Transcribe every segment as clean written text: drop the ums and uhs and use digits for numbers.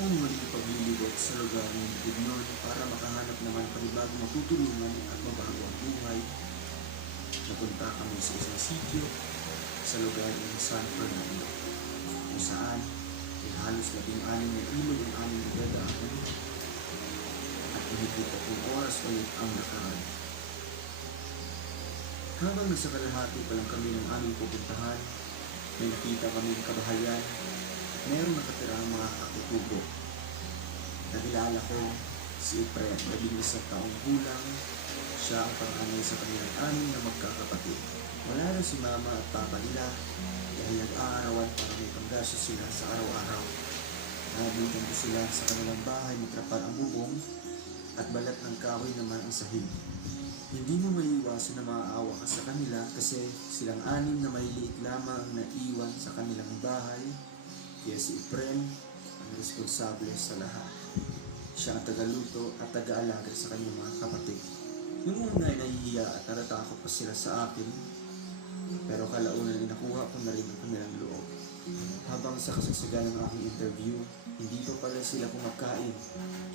aming muling paglilibot sa lugar ng Bukidnon para makahanap naman panibagong matutulungan at mabago ang buhay. Napunta kami sa isang sitio sa lugar ng San Fernando, kung saan ay halos 16 na ilog ang aming nagdadaanan at mahigit 3 oras ulit ang nakaraan. Habang nasa kalahati pa lang kami ng aming pupuntahan, may nakita kami ng kabahayan at mayroong nakatirang mga kakutubo. Nakilala ko si Efren, 11 taong gulang. Siya ang panganay sa kanilang 6 na magkakapatid. Wala na si mama at papa nila dahil nag-aarawan para may panggasyo sila sa araw-araw. Nabitan ko sila sa kanilang bahay, matrapal ang bubong at balat ng kahoy naman ang sahig. Hindi mo maiiwasan na maaawa ka sa kanila kasi silang 6 na maliliit lamang ang naiwan sa kanilang bahay, kaya si Efren ang responsable sa lahat. Siya ang tagaluto at taga-alaga sa kanyang mga kapatid. Noong una ay nahihiya at natatakot pa sila sa akin, pero kalaunan ay nakuha ko na rin ang kanilang loob. Habang sa kasagsagan ng aking interview, hindi pa pala sila kumakain,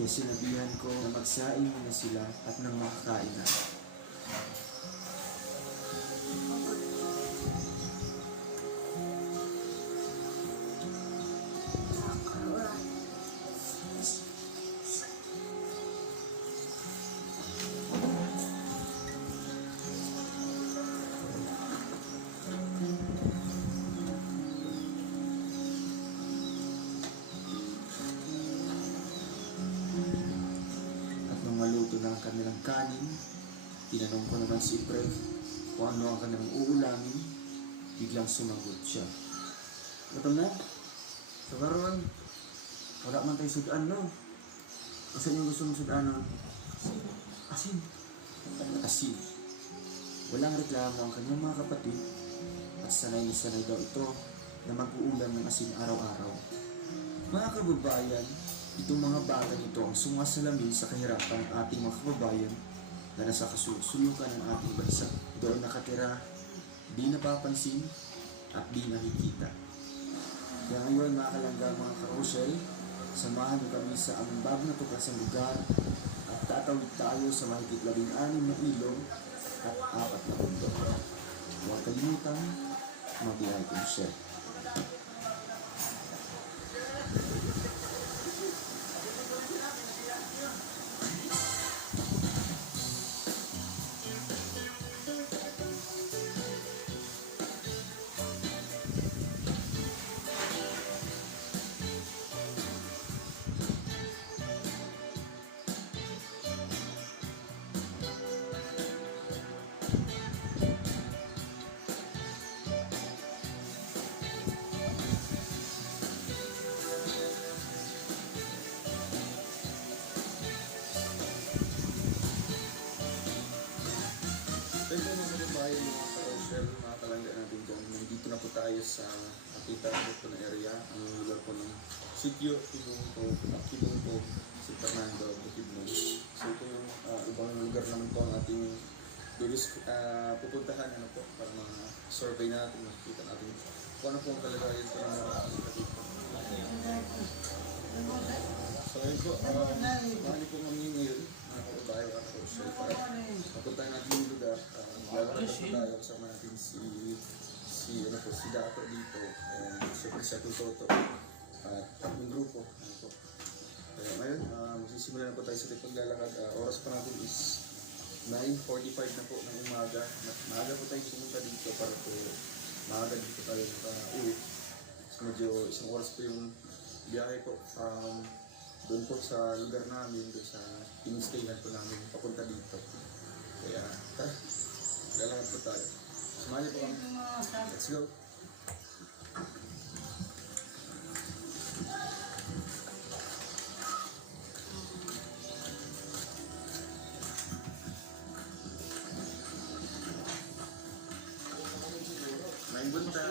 kaya sinabihan ko na magsaing muna sila at nang makakain na. Maluto na ang kanilang kanin. Tinanong ko naman si Efren kung ano ang kanilang uulamin. Biglang sumagot siya. Gutom na? Sa karoon, wala man tayo sudan, no? Kasi yung gusto mong sudan, no? Asin. Asin. Walang reklamo ang kanyang mga kapatid at sanay na sanay daw ito na mag-uulam ng asin araw-araw. Mga kababayan, itong mga bata nito ang sumasalamin sa kahirapan ng ating mga kababayan na nasa kasusulukan ng ating bansa. Doon nakatira, di napapansin at di nakikita. Kaya ngayon mga kalanggang mga karosel, samahan niyo kami sa aming bagong natuklasang lugar at tatawid tayo sa mahigit 16 na ilog at 4 na bundok. Huwag kalimutan, mag-like and share. Ito mga kababayan, mga karosel, mga kalangga natin dyan. Nandito na po tayo sa nakita po na area, ang lugar po ng sitio, Kilungpo, si Fernando, Bukidnon. So ito yung ibang lugar naman po ang ating pupuntahan po, para mga survey natin, makikita natin kung ano po ang kalagayan po ng mga dito. So yun po, mahali po kami ngayon, mga kababayan, mga karosel, para mapunta natin yung lugar. Lalakad po tayo, kasama natin si Dato dito, and siyempre si Toto at yung grupo. Kaya ngayon, magsisimula na po tayo sa ating paglalakad. Oras pa natin is 9:45 na po ng umaga. Maaga po tayo pumunta dito para po maaga dito tayo uwi. So medyo isang oras po yung biyahe po from doon po sa lugar namin, doon sa in-stayhan po namin papunta dito. Kaya tara, lalakad po tayo. Sumali po kami. Let's go! May bunta!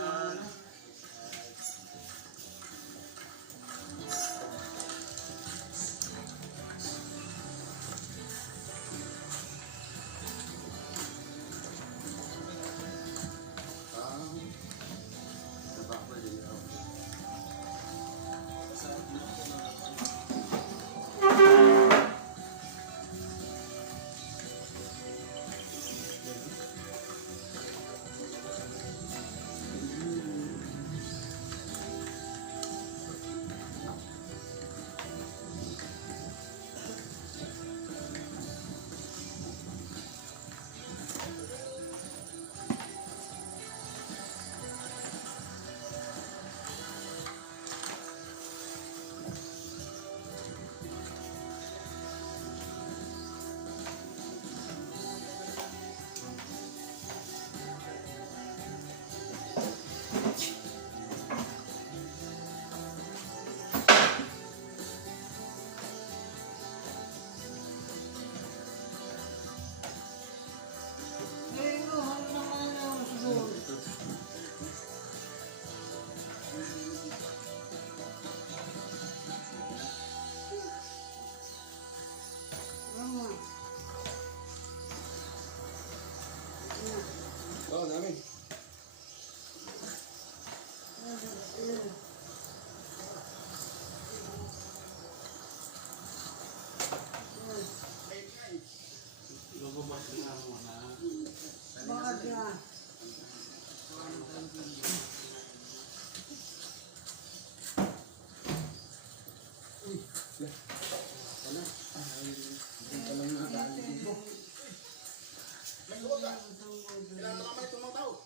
Kailangan malaman itong mga tao.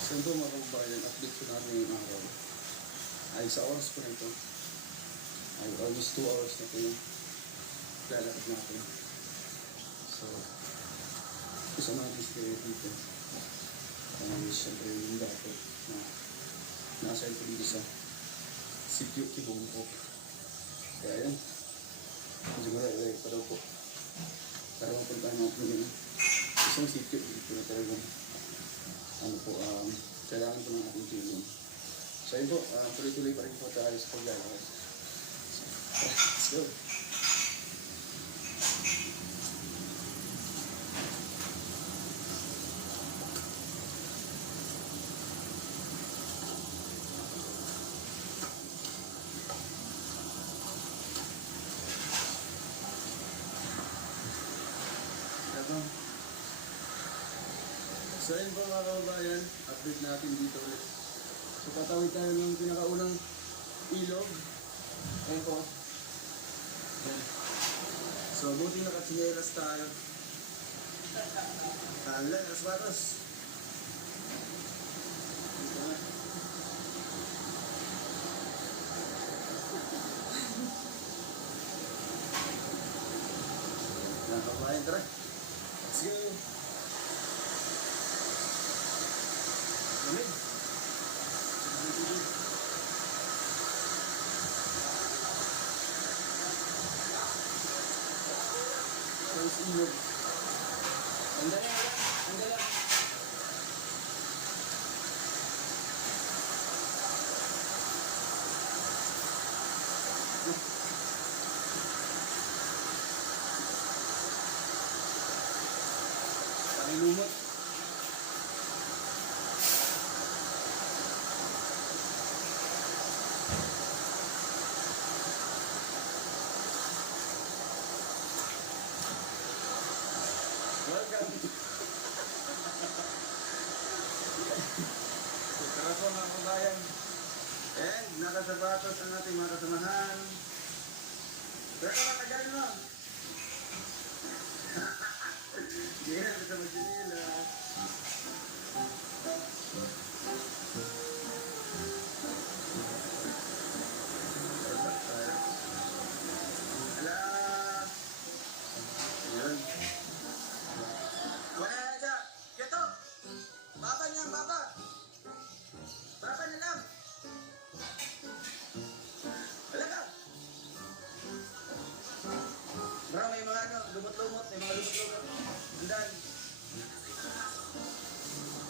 So ito mga kababayan, update ko namin ngayong araw. Ay sa oras ko na ito. Ay almost 2 hours na ito yung lalakad natin. So, kasama natin si Kuya dito. Siyempre yung dati na nasa ito dito sa sitio Kibongko. Kaya yun, siguro ay pa daw po. Para mapuntahan natin yun. Isang sitio dito na talagang kailangan po ng ating tulong. So yun po, tuloy-tuloy pa rin po tayo sa paglalakad. So, let's go! So yun po mga kababayan, update natin dito ulit. So patawid tayo ng pinakaunang ilog. Ayun po. Ayan. So buti nakatsinelas tayo. Hala, nasbatos. Dito na. Mga kababayan, tara. Let's go! Lamig. First ilog. Andala lang. Andala. Parang lumot. Welcome! Tara po mga kabayan. And nakasapatos ang ating mga kasamahan. Pero matagal mo! Yan, sa Manila. Hala! Ayan. Wala na siya! Kito! Baba niya, baba! Baba na lang! Wala ka! Bro, may mga lumot-lumot, may mga lumot-lumot. Andan!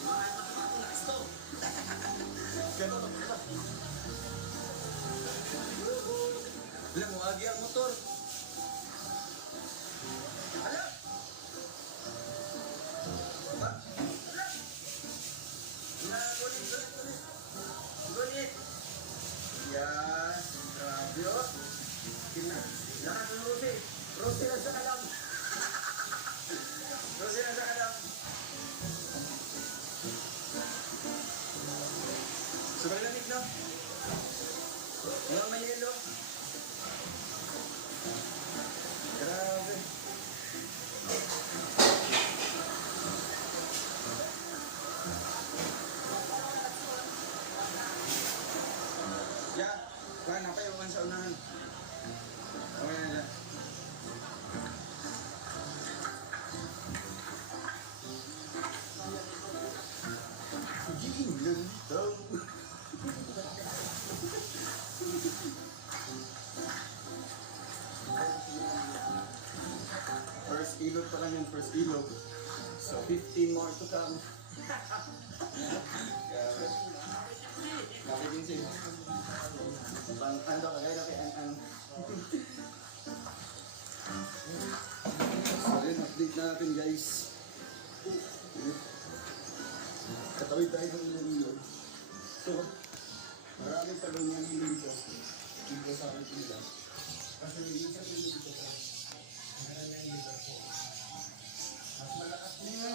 Mga ito, lakas to! Gano'n to, diba? Alam mo, agi ang motor! Hala! Ba? Hala! Gunit! Gunit! Yan! Grabe o! Lahat ng Rosie! Rosie lang sa kalam! Rosie lang sa kalam! Sobrang lamig, no? Ngayon may yelo. Grabe. Ya, kan apa yung sa unahan? Okay na dyan. Gilang daw. First ilog pa lang yung first ilog. So 15 more to come. Grabe. Nakikinsig. Bang ando kagaya na kay An-An. So yun, update natin guys. Katawid tayo ng ilog. So, marami yung talungan dito. Dito sa akin nila. Kasi yung isa dito ko. Meron na yung liver ko. Mas malakas nito.